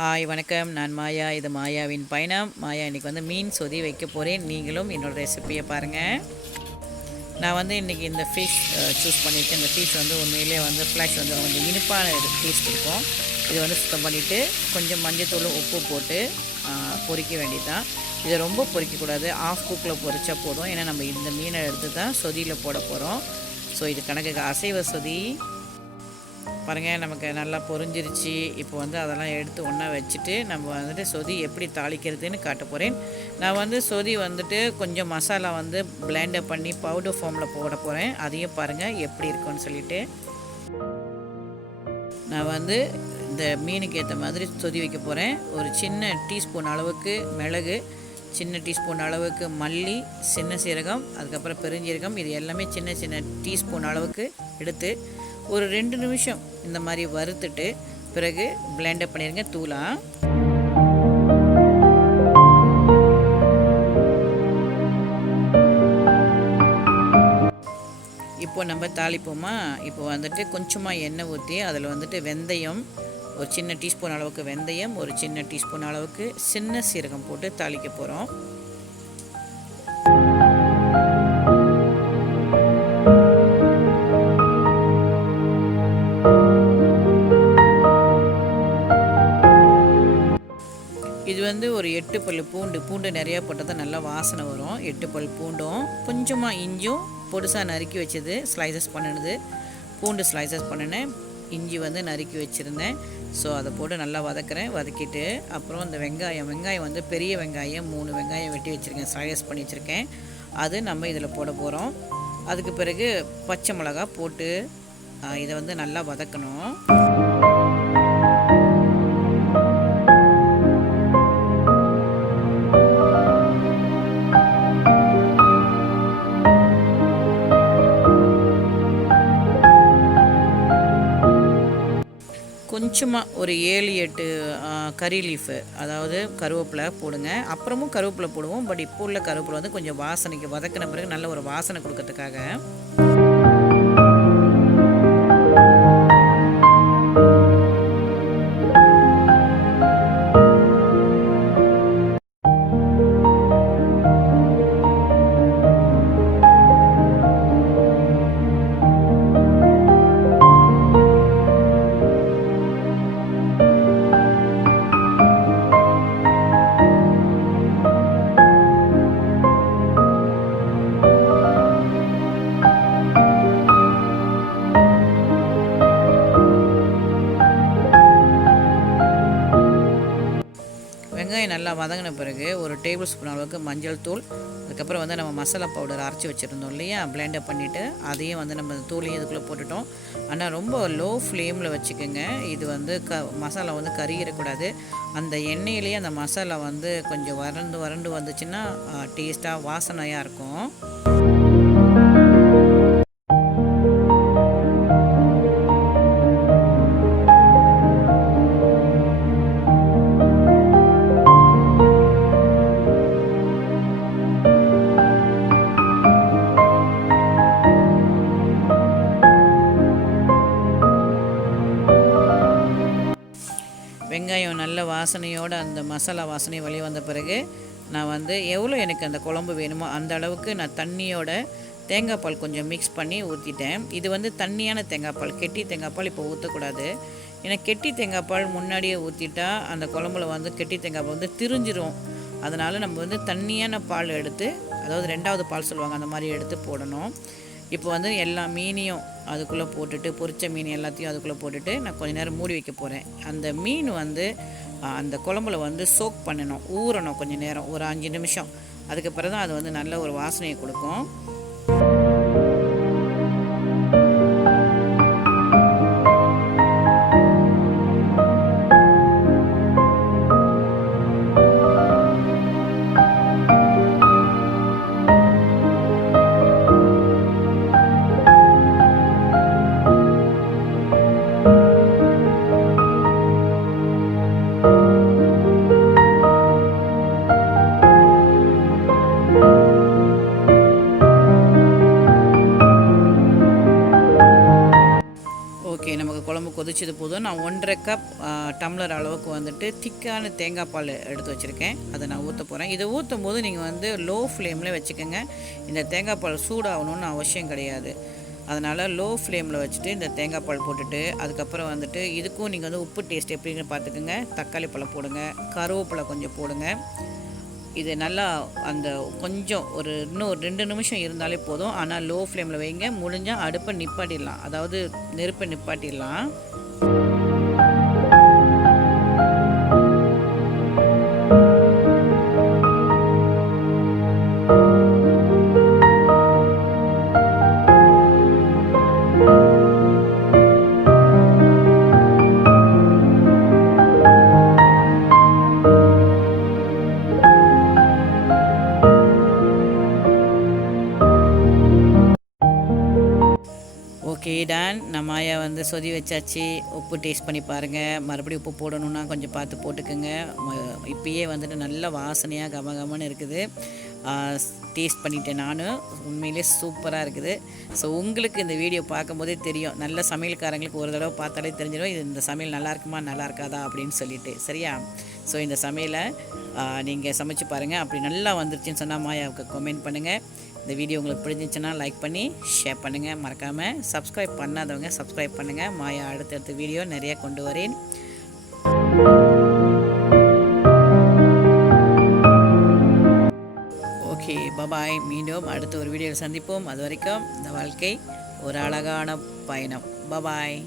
Hi வணக்கம், நான் மாயா. இது மாயாவின் பயணம். மாயா இன்றைக்கி வந்து மீன் சொதி வைக்க போகிறேன். நீங்களும் என்னோடய ரெசிப்பியை பாருங்கள். நான் வந்து இன்றைக்கி இந்த ஃபிஷ் சூஸ் பண்ணியிருக்கேன். இந்த ஃபிஷ் வந்து உண்மையிலே வந்து ஃப்ளாஷ் வந்து கொஞ்சம் இனிப்பான டேஸ்ட் இருக்கும். இது வந்து சுத்தம் பண்ணிவிட்டு கொஞ்சம் மஞ்சத்தூள் உப்பு போட்டு பொரிக்க வேண்டியதுதான். இதை ரொம்ப பொரிக்கக்கூடாது, ஆஃப் குக்கில் பொரிச்சா போதும். ஏன்னா நம்ம இந்த மீனை எடுத்து தான் சொதியில் போட போகிறோம். ஸோ இது கணக்குக்கு அசைவ சொதி பாருங்கள். நமக்கு நல்லா பொரிஞ்சிருச்சு. இப்போ வந்து அதெல்லாம் எடுத்து ஒன்றா வச்சுட்டு நம்ம வந்துட்டு சொதி எப்படி தாளிக்கிறதுன்னு காட்ட போகிறேன். நான் வந்து சொதி வந்துட்டு கொஞ்சம் மசாலா வந்து பிளெண்டப் பண்ணி பவுடர் ஃபார்மில் போட போகிறேன். அதையும் பாருங்கள் எப்படி இருக்குன்னு சொல்லிவிட்டு. நான் வந்து இந்த மீனுக்கு ஏற்ற மாதிரி சொதி வைக்க போகிறேன். ஒரு சின்ன டீஸ்பூன் அளவுக்கு மிளகு, சின்ன டீஸ்பூன் அளவுக்கு மல்லி, சின்ன சீரகம், அதுக்கப்புறம் பெருஞ்சீரகம், இது எல்லாமே சின்ன சின்ன டீஸ்பூன் அளவுக்கு எடுத்து ஒரு 2 நிமிஷம் இந்த மாதிரி வறுத்துட்டு பிறகு பிளெண்டப் பண்ணிடுங்க தூளாக. இப்போ நம்ம தாளிப்போமா. இப்போ வந்துட்டு கொஞ்சமாக எண்ணெய் ஊற்றி அதில் வந்துட்டு வெந்தயம், ஒரு சின்ன டீஸ்பூன் அளவுக்கு வெந்தயம், ஒரு சின்ன டீஸ்பூன் அளவுக்கு சின்ன சீரகம் போட்டு தாளிக்க போகிறோம். இது வந்து ஒரு 8 பல் பூண்டு நிறையா போட்டால் தான் நல்லா வாசனை வரும். 8 பல் பூண்டும் கொஞ்சமாக இஞ்சும் பொடுசாக நறுக்கி வச்சது ஸ்லைசஸ் பண்ணினது, பூண்டு ஸ்லைசஸ் பண்ணினேன், இஞ்சி வந்து நறுக்கி வச்சுருந்தேன். ஸோ அதை போட்டு நல்லா வதக்குறேன். வதக்கிட்டு அப்புறம் இந்த வெங்காயம் வந்து பெரிய வெங்காயம் 3 வெங்காயம் வெட்டி வச்சுருக்கேன், ஸ்லைசஸ் பண்ணி வச்சுருக்கேன். அது நம்ம இதில் போட போகிறோம். அதுக்கு பிறகு பச்சை மிளகா போட்டு இதை வந்து நல்லா வதக்கணும். கொஞ்சமாக ஒரு 7-8 கறி லீஃபு, அதாவது கருவேப்பிலை போடுங்க. அப்புறமும் கருவேப்பிலை போடுவோம். பட் இப்போ உள்ள கருவேப்பிலை வந்து கொஞ்சம் வாசனைக்கு வதக்கின பிறகு நல்ல ஒரு வாசனை கொடுக்கறதுக்காக. வெங்காயம் நல்லா வதங்கின பிறகு ஒரு டேபிள் ஸ்பூன் அளவுக்கு மஞ்சள் தூள், அதுக்கப்புறம் வந்து நம்ம மசாலா பவுடர் அரைச்சி வச்சுருந்தோம் இல்லையா, பிளெண்டப் பண்ணிவிட்டு அதையும் வந்து நம்ம தூளையும் இதுக்குள்ளே போட்டுட்டோம். ஆனால் ரொம்ப லோ ஃப்ளேமில் வச்சுக்கோங்க. இது வந்து மசாலா வந்து கறியிடக்கூடாது. அந்த எண்ணெயிலேயே அந்த மசாலா வந்து கொஞ்சம் வறண்டு வந்துச்சுன்னா டேஸ்ட்டாக வாசனையாக இருக்கும். வெங்காயம் நல்ல வாசனையோடு அந்த மசாலா வாசனை வெளியே வந்த பிறகு நான் வந்து எவ்வளோ எனக்கு அந்த குழம்பு வேணுமோ அந்த அளவுக்கு நான் தண்ணியோட தேங்காய் பால் கொஞ்சம் மிக்ஸ் பண்ணி ஊற்றிட்டேன். இது வந்து தண்ணியான தேங்காய் பால், கெட்டி தேங்காய் பால் இப்போ ஊற்றக்கூடாது. ஏன்னா கெட்டி தேங்காய் பால் முன்னாடியே ஊற்றிட்டா அந்த குழம்புல வந்து கெட்டி தேங்காய் பால் வந்து திரிஞ்சிரும். அதனால் நம்ம வந்து தண்ணியான பால் எடுத்து, அதாவது 2வது பால் சொல்லுவாங்க, அந்த மாதிரி எடுத்து போடணும். இப்போ வந்து எல்லா மீனையும் அதுக்குள்ளே போட்டுட்டு, பொரிச்ச மீன் எல்லாத்தையும் அதுக்குள்ளே போட்டுட்டு நான் கொஞ்சம் நேரம் மூடி வைக்க போகிறேன். அந்த மீன் வந்து அந்த குழம்புல வந்து சோக் பண்ணணும், ஊறணும் கொஞ்சம் நேரம், ஒரு 5 நிமிஷம். அதுக்கு பிறகு தான் அது வந்து நல்ல ஒரு வாசனையை கொடுக்கும். 1.5 கப் டம்ளர் அளவுக்கு வந்துட்டு திக்கான தேங்காய் பால் எடுத்து வச்சுருக்கேன். அதை நான் ஊற்ற போகிறேன். இதை ஊற்றும் போது நீங்கள் வந்து லோ ஃப்ளேமில் வச்சுக்கோங்க. இந்த தேங்காய் பால் சூடாகணும்னு அவசியம் கிடையாது. அதனால் லோ ஃப்ளேமில் வச்சுட்டு இந்த தேங்காய் பால் போட்டுட்டு அதுக்கப்புறம் வந்துட்டு இதுக்கும் நீங்கள் வந்து உப்பு டேஸ்ட் எப்படின்னு பார்த்துக்குங்க. தக்காளி பழம் போடுங்க, கருவேப்பிலை கொஞ்சம் போடுங்க. இது நல்லா அந்த கொஞ்சம் இன்னும் 2 நிமிஷம் இருந்தாலே போதும். ஆனால் லோ ஃப்ளேமில் வைங்க. முடிஞ்சால் அடுப்பை நிப்பாட்டிடலாம், அதாவது நெருப்பை நிப்பாட்டிடலாம். Okay done. நான் மாயா வந்து சொதி வச்சாச்சு. உப்பு டேஸ்ட் பண்ணி பாருங்கள். மறுபடியும் உப்பு போடணுன்னா கொஞ்சம் பார்த்து போட்டுக்கோங்க. இப்பயே வந்துட்டு நல்ல வாசனையாக கமகமன்னு இருக்குது. டேஸ்ட் பண்ணிட்டேன் நான். உண்மையிலே சூப்பராக இருக்குது. ஸோ உங்களுக்கு இந்த வீடியோ பார்க்கும்போதே தெரியும், நல்ல சமையல்காரங்களுக்கு ஒரு தடவை பார்த்தாலே தெரிஞ்சிடும் இது இந்த சமையல் நல்லா இருக்குமா நல்லா இருக்காதா அப்படின்னு சொல்லிட்டு. சரியா? ஸோ இந்த சமையலை நீங்கள் சமைச்சு பாருங்கள். அப்படி நல்லா வந்துருச்சுன்னு சொன்னால் மாயாவுக்கு கமெண்ட் பண்ணுங்கள். இந்த வீடியோ உங்களுக்கு பிடிச்சிச்சுன்னா லைக் பண்ணி ஷேர் பண்ணுங்கள். மறக்காமல் சப்ஸ்கிரைப் பண்ணாதவங்க சப்ஸ்கிரைப் பண்ணுங்கள். மாயா அடுத்தடுத்த வீடியோ நிறையா கொண்டு வரேன். Okay, bye bye. மீண்டும் அடுத்த ஒரு வீடியோவில் சந்திப்போம். அது வரைக்கும் இந்த வாழ்க்கை ஒரு அழகான பயணம். பபாய்.